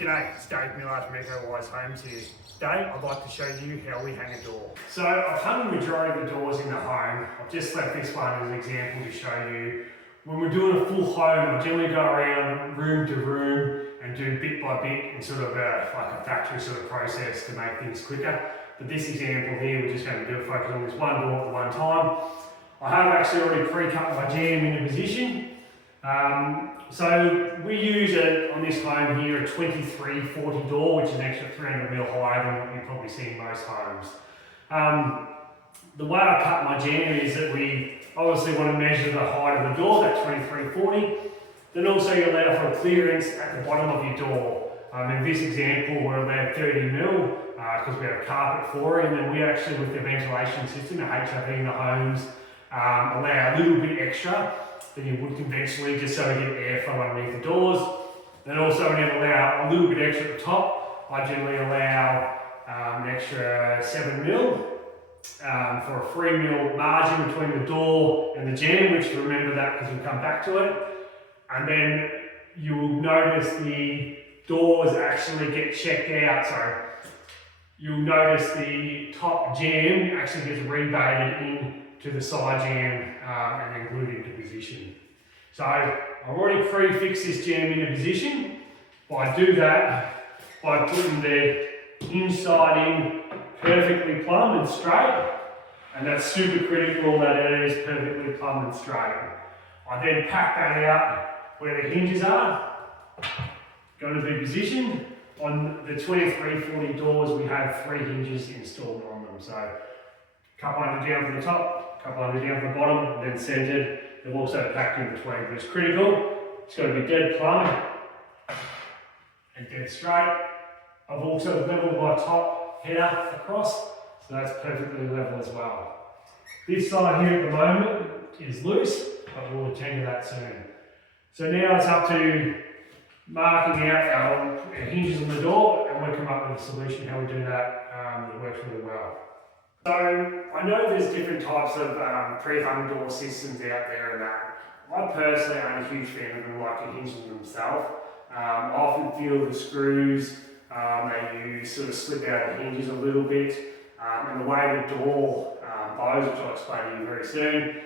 G'day, it's Dave Miller from Eco Wise Homes here. Today I'd like to show you how we hang a door. So I've hung the majority of the doors in the home. I've just left this one as an example to show you. When we're doing a full home, I generally go around room to room and do bit by bit in sort of like a factory sort of process to make things quicker. But this example here, we're just going to do a focus on this one door at one time. I have actually already pre-cut my jamb into position. So we use on this home here a 2340 door, which is an extra 300mm higher than what you probably see in most homes. The way I cut my jamb is that we obviously want to measure the height of the door, that 2340. Then also you allow for a clearance at the bottom of your door. In this example, we're allowed 30mm because we have a carpet floor, and then we actually, with the ventilation system, the HRV in the homes, allow a little bit extra than you would conventionally, just so we get airflow underneath the doors. Then also we allow a little bit extra at the top. I generally allow an extra 7mm for a 3mm margin between the door and the jamb, which remember that because we'll come back to it. And then you will notice the doors actually get checked out, so you'll notice the top jamb actually gets rebaited into the side jamb and then glued into position. So I've already pre-fixed this jamb into position. I do that by putting the hinge side in perfectly plumb and straight, and that's super critical that it is perfectly plumb and straight. I then pack that out where the hinges are, go to the position. On the 2340 doors, we have 3 hinges installed on them. So a couple under down from the top, a couple under down from the bottom, and then centered. They're also packed in between, but it's critical. It's got to be dead plumb and dead straight. I've also leveled my top header across, so that's perfectly level as well. This side here at the moment is loose, but we'll attend to that soon. So now it's up to marking out our hinges on the door, and we'll come up with a solution how we do that that works really well. So I know there's different types of pre-hung door systems out there and that. I personally aren't a huge fan of them like the hinges themselves. I often feel the screws they use sort of slip out the hinges a little bit, and the way the door bows, which I'll explain to you very soon,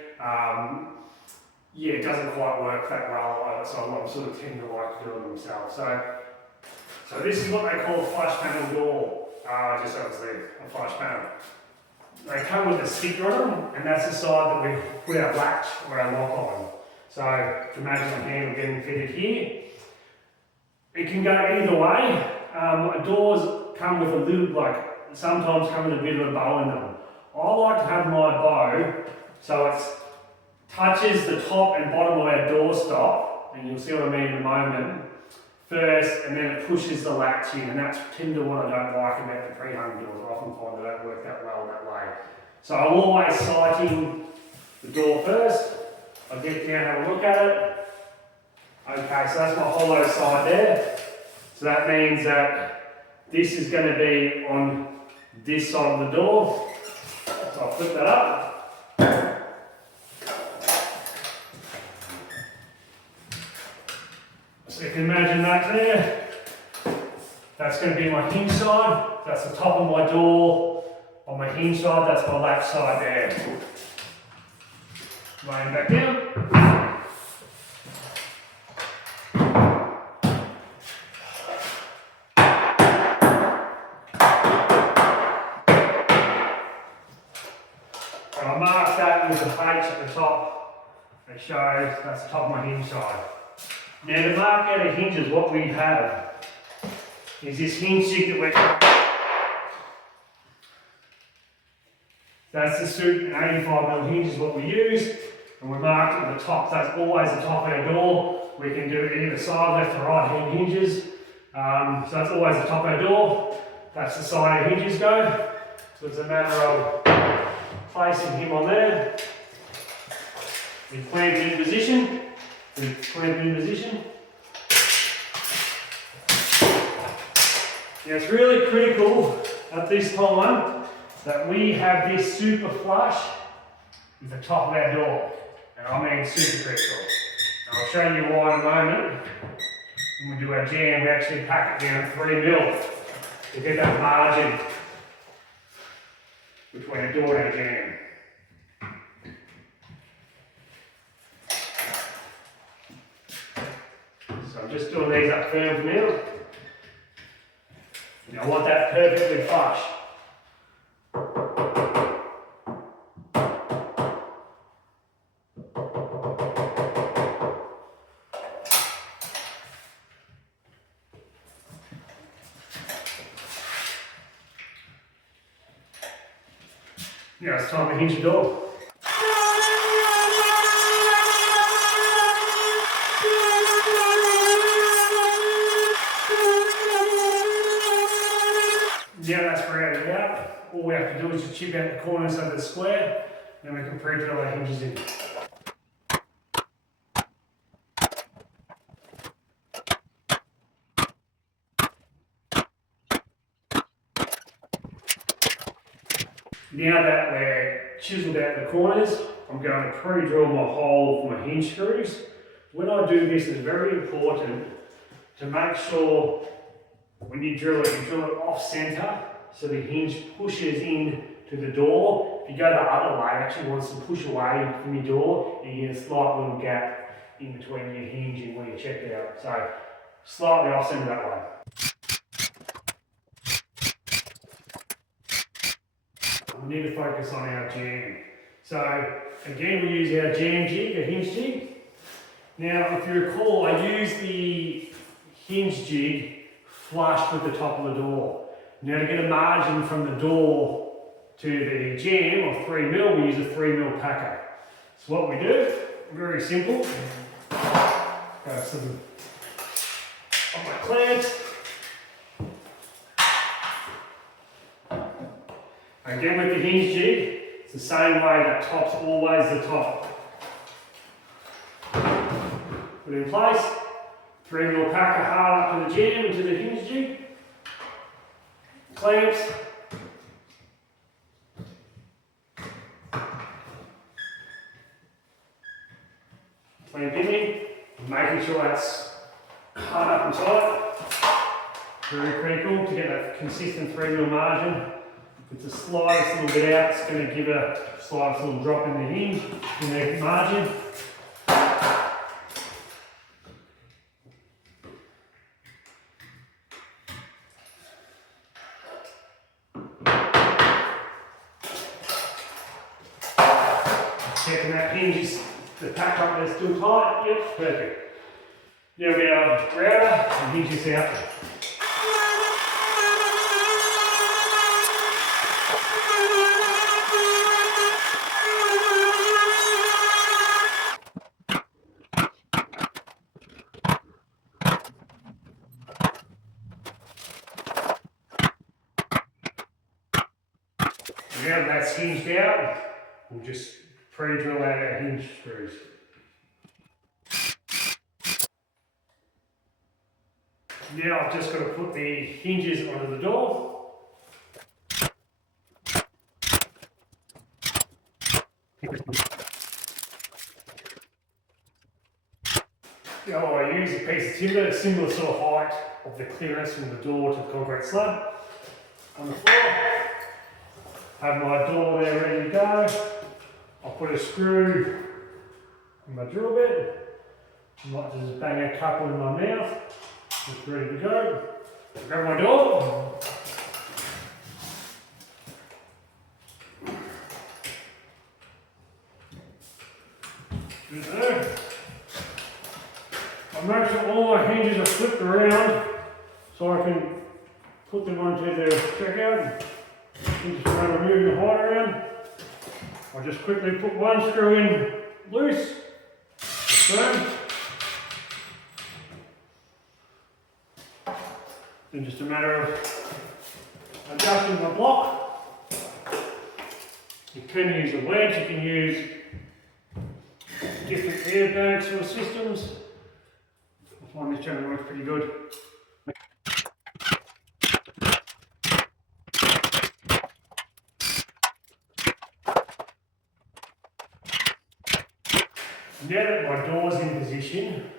yeah, it doesn't quite work that well, so I'm sort of tend to like to do it themselves. So this is what they call a flush panel door, just obviously a flush panel. They come with a sticker on them, and that's the side that we put our latch or our lock on. So imagine a handle getting fitted here. It can go either way. Doors come with a little, sometimes come with a bit of a bow in them. I like to have my bow so it touches the top and bottom of our door stop, and you'll see what I mean in a moment, first, and then it pushes the latch in, and that's tend to what I don't like about the pre-hung doors. I often find they don't work that well that way. So I'm always sighting the door first. I get down, have a look at it. Okay, so that's my hollow side there. So that means that this is going to be on this side of the door. So I'll flip that up. So you can imagine that there. That's going to be my hinge side. That's the top of my door. On my hinge side, that's my latch side there. Laying back down. And I mark that with the H at the top. It shows that's the top of my hinge side. Now to mark out the hinges, what we have is this hinge stick that we're... That's the suit, an 85mm hinge is what we use, and we're marked at the top. That's always the top of our door. We can do either side, left or right hand hinges. So that's always the top of our door. That's the side our hinges go. So it's a matter of placing him on there. We clamp in position. We clamp in position. Now it's really critical at this time that we have this super flush with the top of our door. And I mean super critical. And I'll show you why in a moment. when we do our jam, we actually pack it down 3 mil to get that margin between a door and a jam. So I'm just doing these up firm for now. And I want that perfectly flush. Now it's time to hinge the door. Now that's rounded out, all we have to do is just chip out the corners of the square, and we can pre-drill our hinges in. Now that we're chiseled out the corners, I'm going to pre-drill my hole for my hinge screws. When I do this, it's very important to make sure when you drill it off centre so the hinge pushes in to the door. If you go the other way, it actually wants to push away from your door, and you get a slight little gap in between your hinge and where you checked out. So slightly off centre that way. We need to focus on our jam. So again, we use our jam jig, a hinge jig. Now, if you recall, I used the hinge jig flush with the top of the door. Now, to get a margin from the door to the jam of 3 mil, we use a 3 mil packer. So what we do, very simple. Got some of my clamps. Again with the hinge jig, it's the same way, that top's always the top. Put it in place, 3 mil packer hard up to the jam into the hinge jig, clamps, clamp in, making sure that's hard up and tight. Very critical to get that consistent 3 mil margin. If it's the slightest little bit out, it's going to give a slightest little drop in the hinge, in the margin. Checking that hinge is the pack up there still tight. Yep, perfect. Now we get our router and hinges out. Now that's hinged out, we'll just pre-drill out our hinge screws. Now I've just got to put the hinges onto the door. Now I use a piece of timber, similar sort of height of the clearance from the door to the concrete slab on the floor. Have my door there ready to go. I'll put a screw in my drill bit. I might just bang a couple in my mouth. It's ready to go. Grab my door. There. I make sure all my hinges are flipped around so I can put them onto the checkout. Just trying to move the height around. I'll just quickly put one screw in loose, firm. Then just a matter of adjusting my block. You can use a wedge, you can use different airbag sort of systems. I find this channel works pretty good. Now that my door's in position,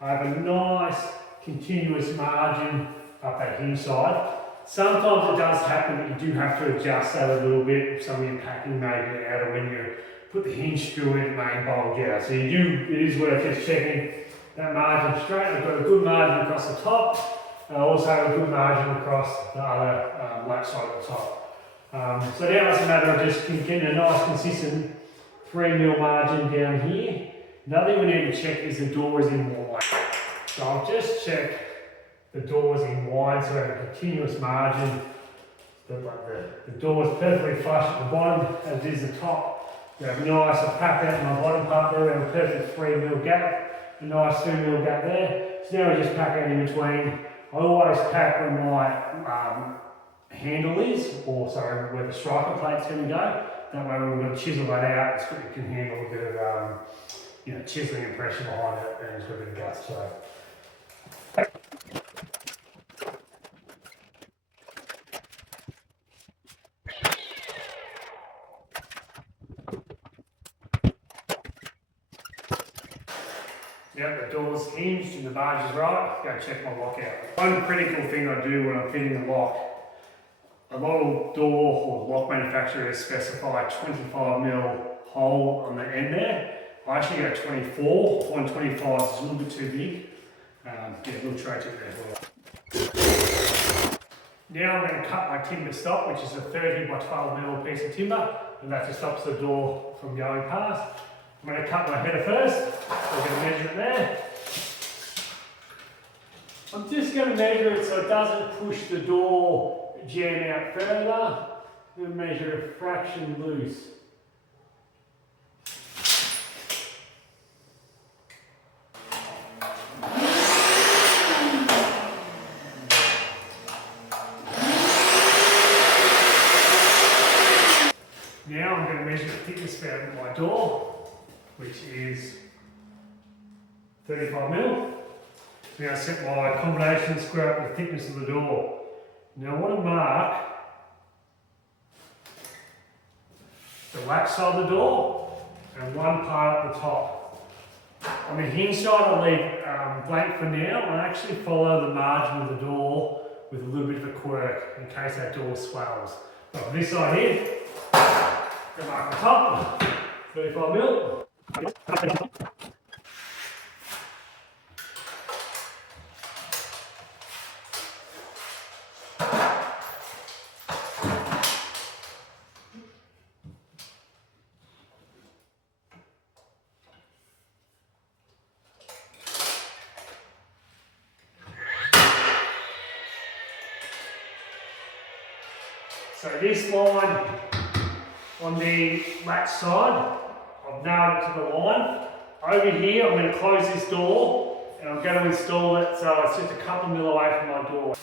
I have a nice continuous margin up that hinge side. Sometimes it does happen that you do have to adjust that a little bit. Some of your packing may get out, or when you put the hinge screw in, it may bulge out. So it is worth just checking that margin straight. I've got a good margin across the top, and I also have a good margin across the other latch side at the top. So now it's a matter of just getting a nice consistent 3mm margin down here. Another thing we need to check is the door is in wide. So I'll just check the door is in wide, so we have a continuous margin. The door is perfectly flush at the bottom as it is the top. We have a nice pack out in my bottom part there, we have a perfect 3mm gap, a nice 2mm gap there. So now we just pack out in between. I always pack where my handle is, or sorry, where the striker plate's going to go. That way when we're going to chisel that out, it can handle a bit of chiseling and pressure behind it, and it's got a bit of guts. So. Yeah, the door's hinged and the barge is right. Go check my lock out. One critical thing I do when I'm fitting the lock, a lot of door or lock manufacturers specify 25mm hole on the end there. I actually go 24. 125 is a little bit too big. Yeah, a little tray tip there as well. Now I'm going to cut my timber stop, which is a 30 by 12mm piece of timber, and that just stops the door from going past. I'm going to cut my header first. I'm going to measure it there. I'm just going to measure it so it doesn't push the door jam out further. I'm going to measure a fraction loose. Now I'm going to measure the thickness span of my door, which is 35mm. So now I set my combination square up the thickness of the door. Now I want to mark the latch side of the door and one part at the top. On the hinge side I'll leave blank for now, and I actually follow the margin of the door with a little bit of a quirk in case that door swells. But on this side here, go mark the top, 35mm. So this line on the latch side, I've nailed it to the line. Over here, I'm going to close this door and I'm going to install it so it's just a couple of mil away from my door.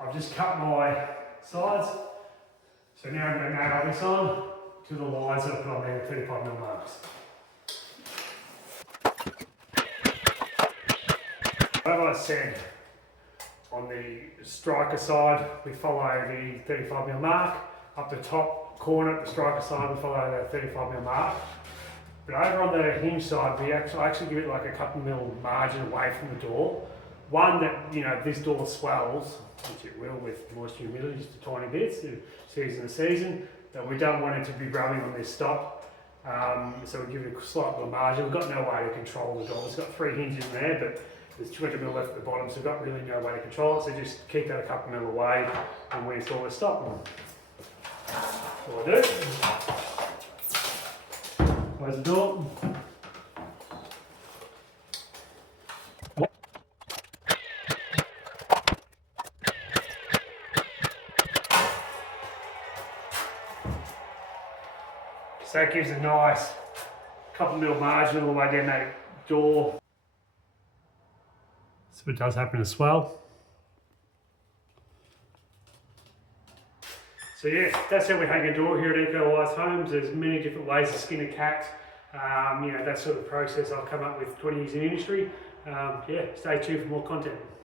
I've just cut my sides. So now I'm going to nail this on to the lines that I put on there, 35mm marks. As I said, on the striker side, we follow the 35mm mark. Up the top corner at the striker side, we follow the 35mm mark. But over on the hinge side, I actually give it like a couple mil margin away from the door. One that, if this door swells, which it will with moisture and humidity, just a tiny bit, season to season, that we don't want it to be rubbing on this stop. So we give it a slight little margin. We've got no way to control the door. It's got 3 hinges in there, but there's 200mm left at the bottom, so we've got really no way to control it. So just keep that a couple mil away and we install the stop. That's all I do. Close the door. So that gives a nice couple mil margin all the way down that door. So it does happen to swell. So yeah, that's how we hang a door here at Eco-Wise Homes. There's many different ways to skin a cat. That sort of process I've come up with 20 years in industry. Yeah, stay tuned for more content.